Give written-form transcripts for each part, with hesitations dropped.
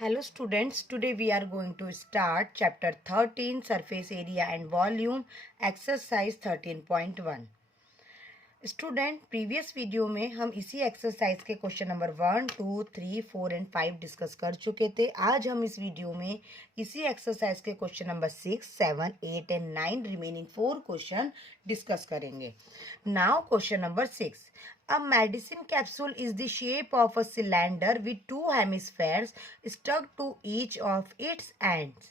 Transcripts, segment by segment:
Hello students, today we are going to start chapter 13 surface area and volume exercise 13.1. Student previous video में हम इसी exercise के question number 1, 2, 3, 4 and 5 discuss कर चुके थे। आज हम इस वीडियो में इसी एक्सरसाइज के question number 6, 7, 8 and 9 remaining 4 question discuss करेंगे। Now question number 6, a medicine capsule is the shape of a cylinder with two hemispheres stuck to each of its ends.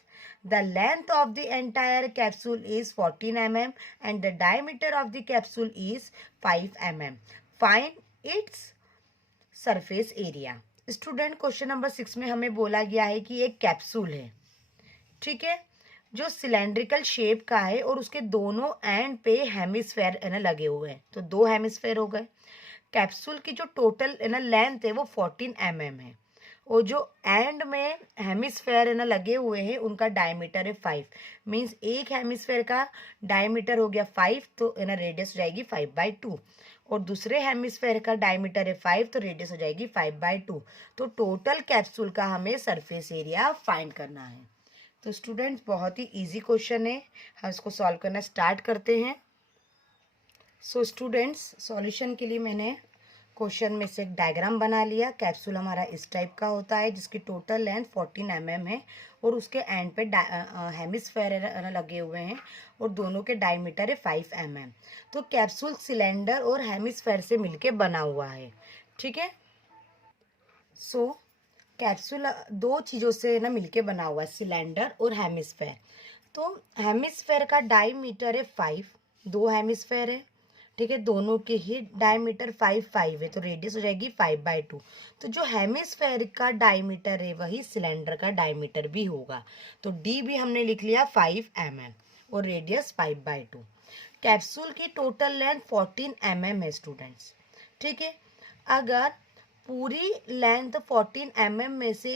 The length of the entire capsule is 14 mm and the diameter of the capsule is 5 mm. Find its surface area. Student question number 6 में हमें बोला गया है कि एक capsule है, ठीक है, जो सिलेंड्रिकल शेप का है और उसके दोनों एंड पे हेमिस्फेयर है ना लगे हुए हैं। तो दो हेमिस्फेयर हो गए। कैप्सूल की जो टोटल है ना लेंथ है वो 14 mm है और जो एंड में हेमिस्फेयर है ना लगे हुए हैं उनका डायमीटर है 5। मींस एक हेमिस्फेयर का डायमीटर हो गया 5 तो है ना रेडियस हो जाएगी 5/2 और दूसरे हेमिस्फेयर का डायमीटर है 5 तो रेडियस हो जाएगी 5/2। तो टोटल कैप्सूल का हमें सरफेस एरिया फाइंड करना है। तो स्टूडेंट्स बहुत ही इजी क्वेश्चन है, हम इसको सॉल्व करना स्टार्ट करते हैं। सो स्टूडेंट्स सॉल्यूशन के लिए मैंने क्वेश्चन में से एक डायग्राम बना लिया। कैप्सूल हमारा इस टाइप का होता है जिसकी टोटल लेंथ 14 mm है और उसके एंड पे हेमिस्फेयर लगे हुए हैं और दोनों के डायमीटर है 5 mm। तो कैप्सूल सिलेंडर और हेमिस्फेयर से मिलके बना हुआ है, ठीक है। सो कैप्सूल दो चीज़ों से ना मिलके बना हुआ है, सिलेंडर और हेमिस्फेयर। तो हेमिस्फेयर का डायमीटर है 5, दो हेमिस्फेयर है, ठीक है, दोनों के ही डायमीटर 5 है तो रेडियस हो जाएगी 5/2। तो जो हेमिस्फेयर का डायमीटर है वही सिलेंडर का डायमीटर भी होगा। तो डी भी हमने लिख लिया 5 mm और रेडियस 5/2। कैप्सूल की टोटल लेंथ 14 mm है स्टूडेंट्स, ठीक है। अगर पूरी लेंथ 14 mm में से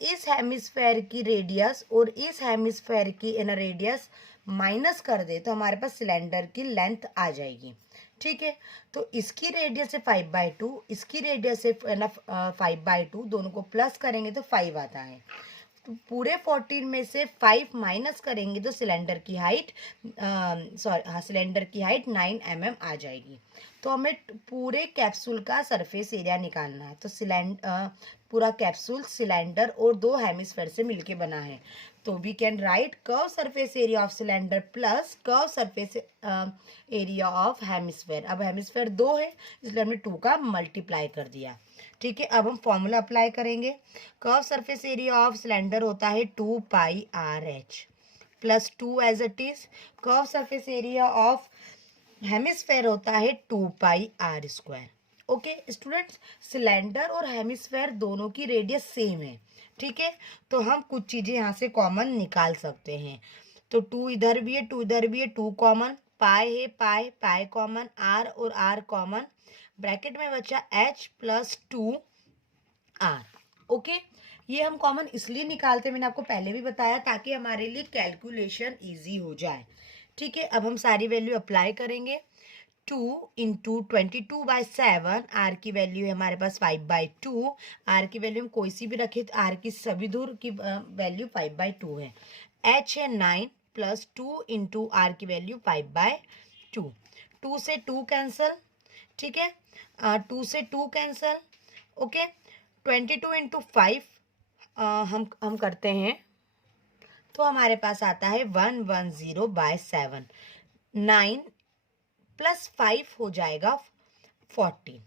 इस हेमिस्फेयर की रेडियस और इस हेमिस्फेयर की रेडियस माइनस कर दे तो हमारे पास सिलेंडर की लेंथ आ जाएगी, ठीक है। तो इसकी रेडियस है 5/2, इसकी रेडियस है 5/2, दोनों को प्लस करेंगे तो 5 आता है। तो पूरे 14 में से 5 माइनस करेंगे तो सिलेंडर की हाइट सिलेंडर की हाइट 9 mm आ जाएगी। तो हमें पूरे कैप्सूल का सरफेस एरिया निकालना है। तो पूरा कैप्सूल सिलेंडर और दो हेमिस्फेयर से मिलके बना है। तो we can write curve surface area of cylinder plus curve surface area of hemisphere. अब हेमिस्फेयर 2 है इसलिए हमने 2 का मल्टीप्लाई कर दिया, ठीक है। अब हम फॉर्मूला अप्लाई करेंगे। Curve surface area of cylinder होता है 2πRh plus 2 as it is. Curve surface area of hemisphere होता है 2πr²। ओके स्टूडेंट्स, सिलेंडर और हेमिस्फेयर दोनों की रेडियस सेम है, ठीक है। तो हम कुछ चीज़ें यहाँ से कॉमन निकाल सकते हैं। तो 2 इधर भी है, 2 इधर भी है, 2 कॉमन, पाई है, पाई पाई कॉमन, आर और आर कॉमन, ब्रैकेट में बचा h प्लस 2r। ओके, ये हम कॉमन इसलिए निकालते हैं, मैंने आपको पहले भी बताया, ताकि हमारे लिए कैलकुलेशन ईजी हो जाए, ठीक है। अब हम सारी वैल्यू अप्लाई करेंगे। 2 इंटू 22/7, आर की वैल्यू है हमारे पास 5/2। आर की वैल्यू हम कोई सी भी रखे तो आर की सभी दूर की वैल्यू 5/2 है। एच है 9 प्लस 2 इंटू आर की वैल्यू 5/2। 2 से 2 कैंसल, ठीक है, 2 से 2 कैंसल। ओके, 22 इंटू 5 हम करते हैं तो हमारे पास आता है 110/7। 9 प्लस 5 हो जाएगा 14।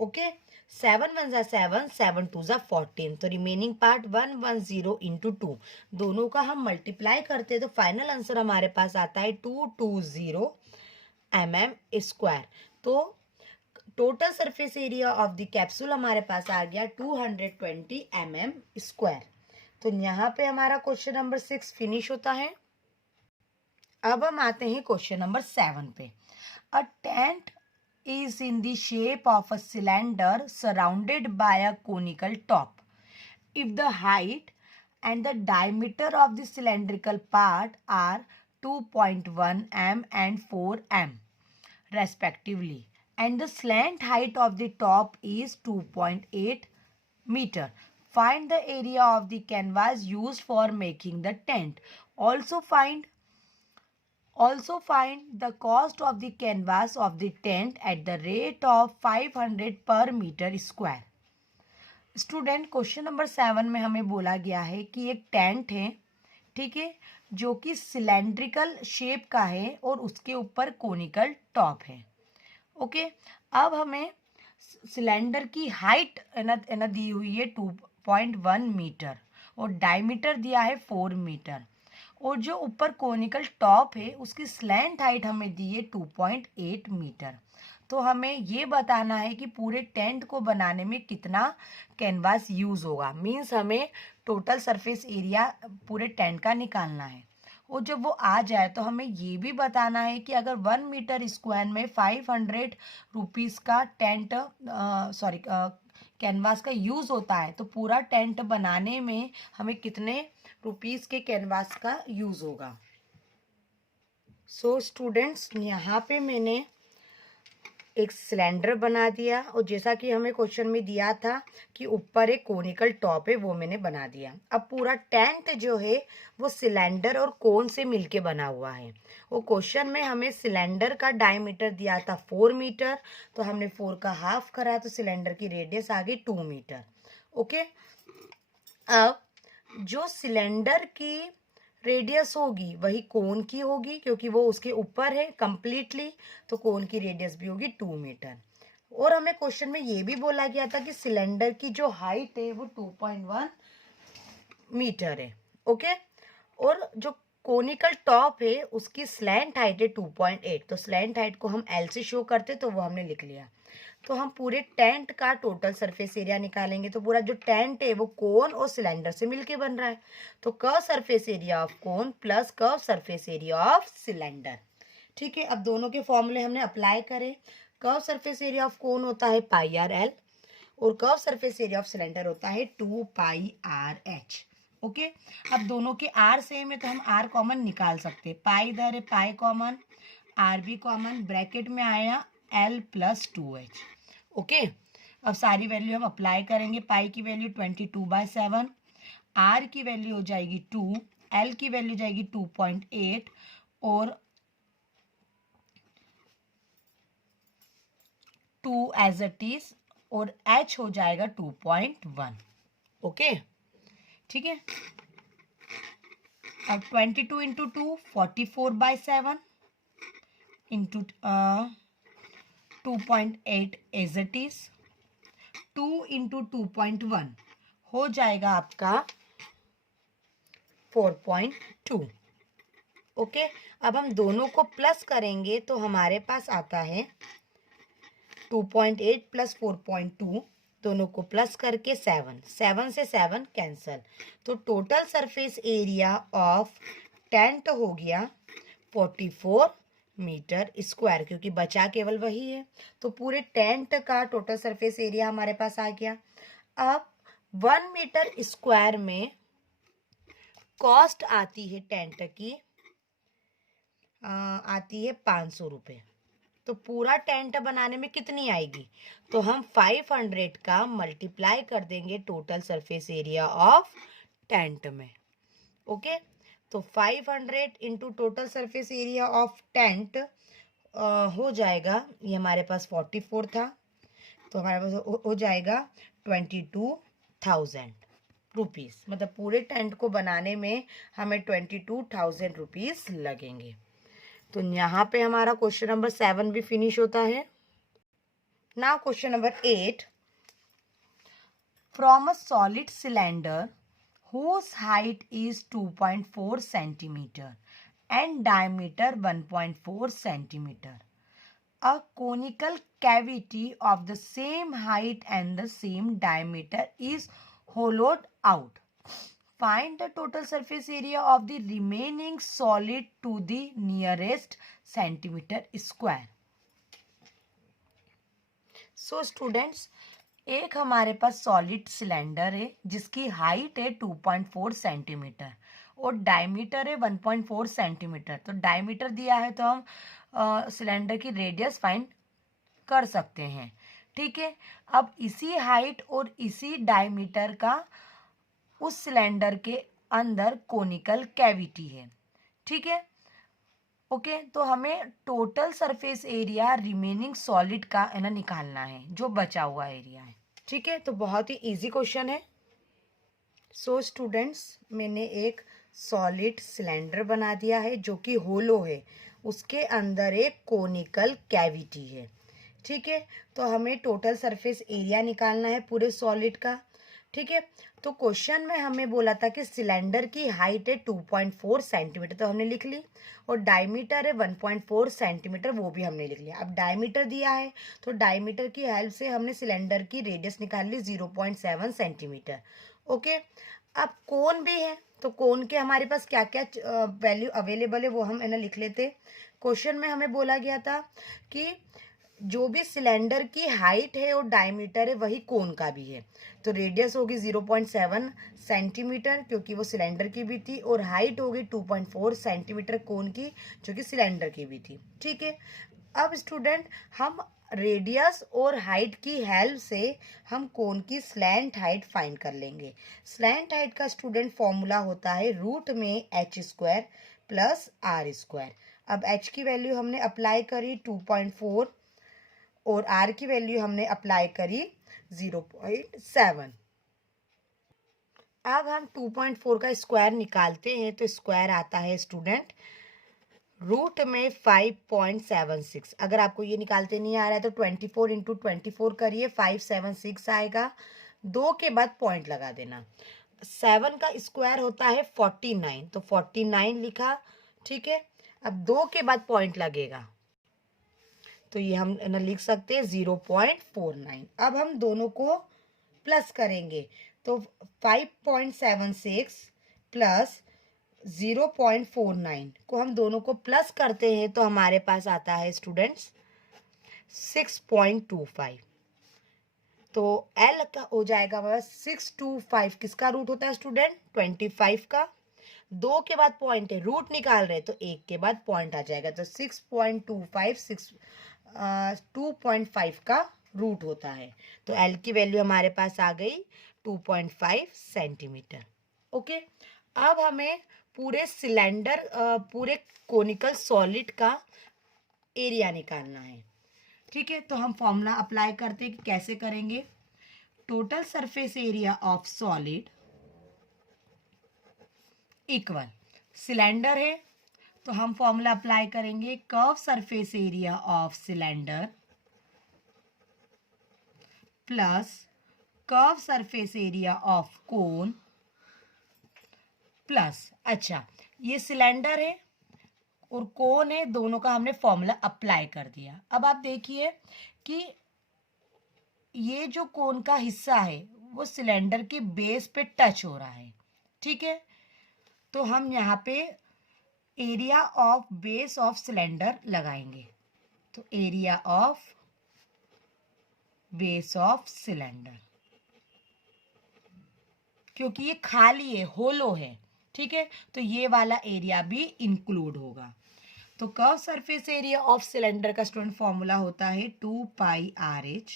ओके, 7 1 जा 7, 7 2 जा 14। तो रिमेनिंग पार्ट 110 इंटू 2, दोनों का हम मल्टीप्लाई करते हैं तो फाइनल आंसर हमारे पास आता है 220 mm²। तो total surface area of the capsule हमारे पास आ गया 220 mm²। तो यहाँ पे हमारा क्वेश्चन नंबर 6 फिनिश होता है। अब हम आते हैं क्वेश्चन नंबर 7 पे। अ tent is in the shape of a cylinder surrounded by a conical top. If the height and the diameter of the cylindrical part are 2.1 m and 4 m respectively, and the slant height of the top is 2.8 meter, Find the area of the canvas used for making the tent. Also find the cost of the canvas of the tent at the rate of 500 per meter square. Student, question number 7 में हमें बोला गया है कि एक tent है, ठीक है, जो कि सिलेंड्रिकल शेप का है और उसके ऊपर कोनिकल टॉप है. ओके, अब हमें सिलेंडर की हाइट दी हुई है 2.1 मीटर और डायमीटर दिया है 4 मीटर और जो ऊपर कोनिकल टॉप है उसकी स्लैंट हाइट हमें दी है 2.8 मीटर. तो हमें ये बताना है कि पूरे टेंट को बनाने में कितना कैनवास यूज़ होगा. मीन्स हमें टोटल सरफेस एरिया पूरे टेंट का निकालना है. और जब वो आ जाए तो हमें ये भी बताना है कि अगर 1 मीटर स्क्वायर में 500 रुपीज़ का टेंट कैनवास का यूज़ होता है तो पूरा टेंट बनाने में हमें कितने रुपीज़ के कैनवास का यूज़ होगा. सो स्टूडेंट्स, यहाँ पे मैंने एक सिलेंडर बना दिया और जैसा कि हमें क्वेश्चन में दिया था कि ऊपर एक कोनिकल टॉप है, वो मैंने बना दिया. अब पूरा टेंट जो है वो सिलेंडर और कोन से मिलके बना हुआ है. वो क्वेश्चन में हमें सिलेंडर का डायमीटर दिया था 4 मीटर, तो हमने 4 का हाफ करा तो सिलेंडर की रेडियस आ गई 2 मीटर. ओके, अब जो सिलेंडर की रेडियस होगी वही कोन की होगी क्योंकि वो उसके ऊपर है कंप्लीटली, तो कोन की रेडियस भी होगी 2 मीटर. और हमें क्वेश्चन में ये भी बोला गया था कि सिलेंडर की जो हाइट है वो 2.1 मीटर है. ओके, और जो कोनिकल टॉप है उसकी स्लैंट हाइट है 2.8, तो स्लैंट हाइट को हम एल से शो करते तो वो हमने लिख लिया. तो हम पूरे टेंट का टोटल सरफेस एरिया निकालेंगे. तो पूरा जो टेंट है वो कोन और सिलेंडर से मिलके बन रहा है, तो curve surface area of cone plus curve surface area of cylinder. ठीक है, अब दोनों के फॉर्मूले हमने अप्लाई करे. Curve surface area of cone होता है पाई आर एल और curve surface area of cylinder होता है 2 पाई आर एच. ओके, अब दोनों के आर सेम है तो हम आर कॉमन निकाल सकते हैं. पाई इधर है, पाई कॉमन, आर भी कॉमन, ब्रैकेट में आया एल प्लस 2h. ओके, अब सारी वैल्यू हम अप्लाई करेंगे. पाई की वैल्यू 22/7, आर की वैल्यू हो जाएगी 2, एल की वैल्यू जाएगी 2.8 और 2 एज इट इज और h हो जाएगा 2.1. ओके, ठीक है. अब 22 into 2 44/7 into 2.8 as it is 2 into 2.1 हो जाएगा आपका 4.2. ओके, अब हम दोनों को प्लस करेंगे तो हमारे पास आता है 2.8 प्लस 4.2, दोनों को प्लस करके 7 से 7 कैंसल, तो total surface area of tent हो गया 44 मीटर स्क्वायर, क्योंकि बचा केवल वही है. तो पूरे टेंट का टोटल सरफेस एरिया हमारे पास आ गया. अब 1 मीटर स्क्वायर में कॉस्ट आती है टेंट की आती है 500 रुपये. तो पूरा टेंट बनाने में कितनी आएगी, तो हम 500 का मल्टीप्लाई कर देंगे total surface area of tent में. ओके, तो 500 into total surface area of tent हो जाएगा, ये हमारे पास 44 था तो हमारे पास हो जाएगा 22,000 रुपीज़. मतलब पूरे टेंट को बनाने में हमें 22,000 रुपीज़ लगेंगे. तो यहाँ पे हमारा क्वेश्चन नंबर 7 भी फिनिश होता है. Now question number 8. From a solid cylinder whose height is 2.4 centimeter and diameter 1.4 centimeter, a conical cavity of the same height and the same diameter is hollowed out. Find the total surface area of the remaining solid to the nearest centimeter square. So students, एक हमारे पास solid cylinder है जिसकी height है 2.4 centimetre और diameter है 1.4 centimetre. तो diameter दिया है तो हम सिलेंडर की रेडियस फाइंड कर सकते हैं. ठीक है। अब इसी हाइट और इसी डायमीटर का उस सिलेंडर के अंदर कोनिकल कैविटी है, ठीक है। ओके, तो हमें total surface area remaining solid का है ना निकालना है, जो बचा हुआ एरिया है, ठीक है। तो बहुत ही इजी क्वेश्चन है। सो स्टूडेंट्स, मैंने एक सॉलिड सिलेंडर बना दिया है जो कि होलो है, उसके अंदर एक कोनिकल कैविटी है, ठीक है। तो हमें टोटल सरफेस एरिया निकालना है पूरे सॉलिड का, ठीक है। तो क्वेश्चन में हमें बोला था कि सिलेंडर की हाइट है 2.4 सेंटीमीटर, तो हमने लिख ली, और डायमीटर है 1.4 सेंटीमीटर, वो भी हमने लिख लिया। अब डायमीटर दिया है तो डायमीटर की हेल्प से हमने सिलेंडर की रेडियस निकाल ली 0.7 सेंटीमीटर, ओके। अब कोन भी है, तो कोन के हमारे पास क्या क्या वैल्यू अवेलेबल है वो हम है ना लिख लेते। क्वेश्चन में हमें बोला गया था कि जो भी सिलेंडर की हाइट है और डायमीटर है वही कोन का भी है, तो रेडियस होगी 0.7 सेंटीमीटर क्योंकि वो सिलेंडर की भी थी, और हाइट होगी 2.4 सेंटीमीटर कोन की जो कि सिलेंडर की भी थी, ठीक है। अब स्टूडेंट, हम रेडियस और हाइट की हेल्प से हम कोन की स्लैंट हाइट फाइंड कर लेंगे। स्लैंट हाइट का स्टूडेंट फॉर्मूला होता है रूट में h square plus R square. अब h की वैल्यू हमने अप्लाई करी 2.4 और r की वैल्यू हमने अप्लाई करी 0.7। अब हम 2.4 का स्क्वायर निकालते हैं, तो स्क्वायर आता है स्टूडेंट रूट में 5.76। अगर आपको ये निकालते नहीं आ रहा है तो 24 इंटू 24 करिए, 576 आएगा। 2 के बाद पॉइंट लगा देना। 7 का स्क्वायर होता है 49, तो 49 लिखा, ठीक है। अब 2 के बाद पॉइंट लगेगा, तो ये हम ना लिख सकते हैं 0.49। अब हम दोनों को प्लस करेंगे, तो 5.76 प्लस 0.49 को हम दोनों को प्लस करते हैं तो हमारे पास आता है स्टूडेंट्स 6.25। तो L का हो जाएगा हमारा 625। किसका रूट होता है स्टूडेंट? 25 का। 2 के बाद पॉइंट है, रूट निकाल रहे तो 1 के बाद पॉइंट आ जाएगा, तो 6.25 2.5 का रूट होता है। तो L की वैल्यू हमारे पास आ गई 2.5 सेंटीमीटर, ओके। अब हमें पूरे सिलेंडर पूरे कोनिकल सॉलिड का एरिया निकालना है, ठीक है। तो हम फॉर्मूला अप्लाई करते हैं कि कैसे करेंगे। Total surface area of solid equal, cylinder है तो हम फॉर्मूला अप्लाई करेंगे curve surface area of cylinder plus curve surface area of cone plus, अच्छा ये सिलेंडर है और कोन है, दोनों का हमने फॉर्मूला अप्लाई कर दिया। अब आप देखिए कि ये जो कोन का हिस्सा है वो सिलेंडर के बेस पे टच हो रहा है, ठीक है। तो हम यहाँ पे area of base of cylinder लगाएंगे, तो area of base of cylinder, क्योंकि ये खाली है, होलो है, ठीक है, तो ये वाला एरिया भी इंक्लूड होगा। तो curve surface area of cylinder का स्टूडेंट फॉर्मूला होता है 2πRH,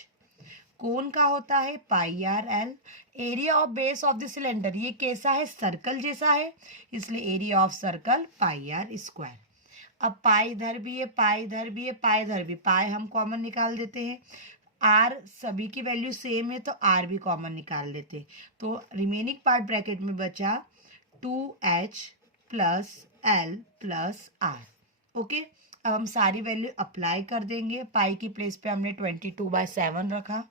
कोन का होता है πRL, area of base of the cylinder ये कैसा है, सर्कल जैसा है, इसलिए area of circle πR square. अब पाई इधर भी है, पाई इधर भी है, पाई इधर भी, पाई हम कॉमन निकाल देते हैं, आर सभी की वैल्यू सेम है तो आर भी कॉमन निकाल लेते, तो रिमेनिंग पार्ट ब्रैकेट में बचा 2H plus L plus R, okay. अब हम सारी वैल्यू अप्लाई कर देंगे। पाई की प्लेस पे हमने 22/7 रखा,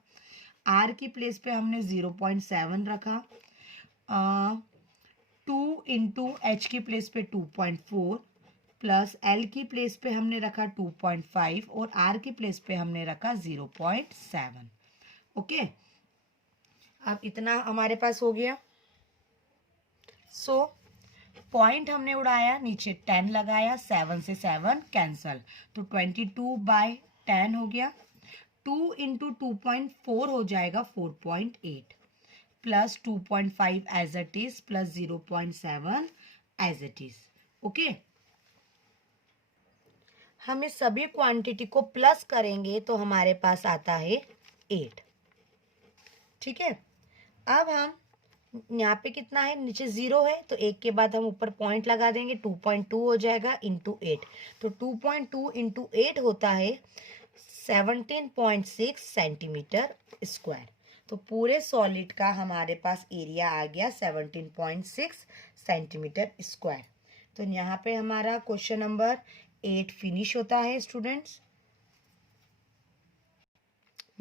आर की प्लेस पे हमने 0.7 रखा, 2 इंटू एच की प्लेस पे 2.4 प्लस एल की प्लेस पे हमने रखा 2.5 और आर की प्लेस पे हमने रखा 0.7, ओके। अब इतना हमारे पास हो गया। सो पॉइंट हमने उड़ाया, नीचे 10 लगाया, 7 से 7 कैंसल, तो 22/10 हो गया। 2 इंटू 2.4 हो जाएगा 4.8 plus 2.5 as it is plus 0.7 as it is, okay. हमें सभी क्वांटिटी को प्लस करेंगे तो हमारे पास आता है 8। ठीक है, अब हम यहाँ पे कितना है, नीचे 0 है तो 1 के बाद हम ऊपर पॉइंट लगा देंगे, 2.2 हो जाएगा इंटू 8। तो 2.2 इंटू 8 होता है 17.6 सेंटीमीटर स्क्वायर। तो पूरे सॉलिड का हमारे पास एरिया आ गया 17.6 सेंटीमीटर स्क्वायर। तो यहाँ पे हमारा क्वेश्चन नंबर 8 फिनिश होता है students.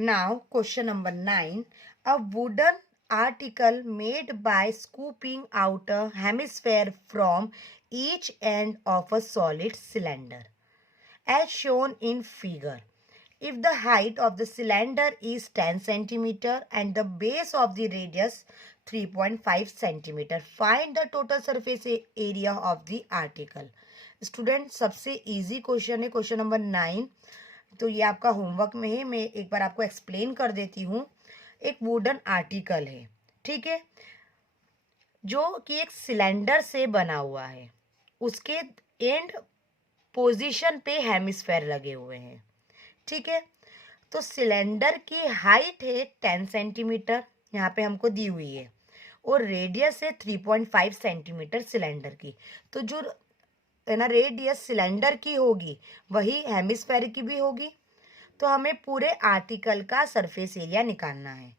Now question number 9, a wooden article made by scooping out a hemisphere from each end of a solid cylinder as shown in figure. If the height of the cylinder is 10 centimeter and the base of the radius 3.5 centimeter, find the total surface area of the article. Student सबसे easy question है question number 9। तो ये आपका homework में है, मैं एक बार आपको एक्सप्लेन कर देती हूँ। एक वुडन आर्टिकल है, ठीक है, जो कि एक सिलेंडर से बना हुआ है, उसके एंड पोजीशन पे हेमिस्फेयर लगे हुए हैं। ठीक है, तो सिलेंडर की हाइट है 10 सेंटीमीटर, यहाँ पे हमको दी हुई है, और रेडियस है 3.5 सेंटीमीटर सिलेंडर की। तो जो है ना रेडियस सिलेंडर की होगी वही हेमिस्फेयर की भी होगी। तो हमें पूरे आर्टिकल का सरफेस एरिया निकालना है।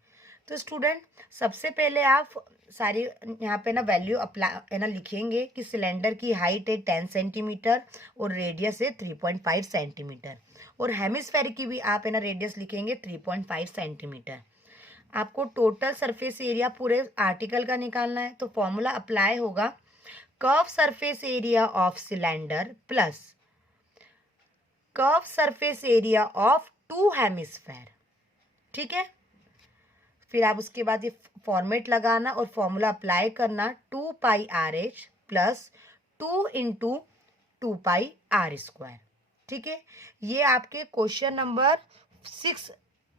तो स्टूडेंट सबसे पहले आप सारी यहाँ पे ना वैल्यू अप्लाई है ना लिखेंगे कि सिलेंडर की हाइट है 10 सेंटीमीटर और रेडियस है 3.5 सेंटीमीटर, और हेमिस्फेयर की भी आप है ना रेडियस लिखेंगे 3.5 सेंटीमीटर। आपको टोटल सरफेस एरिया पूरे आर्टिकल का निकालना है। तो फॉर्मूला अप्लाई होगा, curve surface area of cylinder plus curve surface area of 2 hemisphere. ठीक है, फिर आप उसके बाद ये फॉर्मेट लगाना और फॉर्मूला अप्लाई करना, 2 pi R H plus 2 into 2 pi R square. ठीक है, ये आपके क्वेश्चन नंबर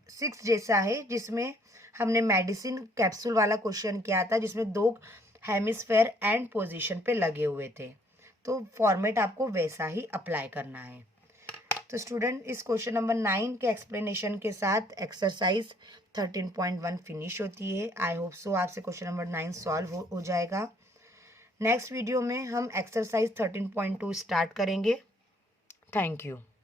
6 जैसा है, जिसमें हमने मेडिसिन कैप्सूल वाला क्वेश्चन किया था, जिसमें 2 हेमिस्फेयर एंड पोजीशन पे लगे हुए थे। तो फॉर्मेट आपको वैसा ही अप्लाई करना है। तो स्टूडेंट इस क्वेश्चन नंबर 9 के एक्सप्लेनेशन के साथ एक्सरसाइज 13.1 फिनिश होती है। आई होप सो आपसे क्वेश्चन नंबर 9 सॉल्व हो जाएगा। नेक्स्ट वीडियो में हम एक्सरसाइज 13.2 स्टार्ट करेंगे। Thank you.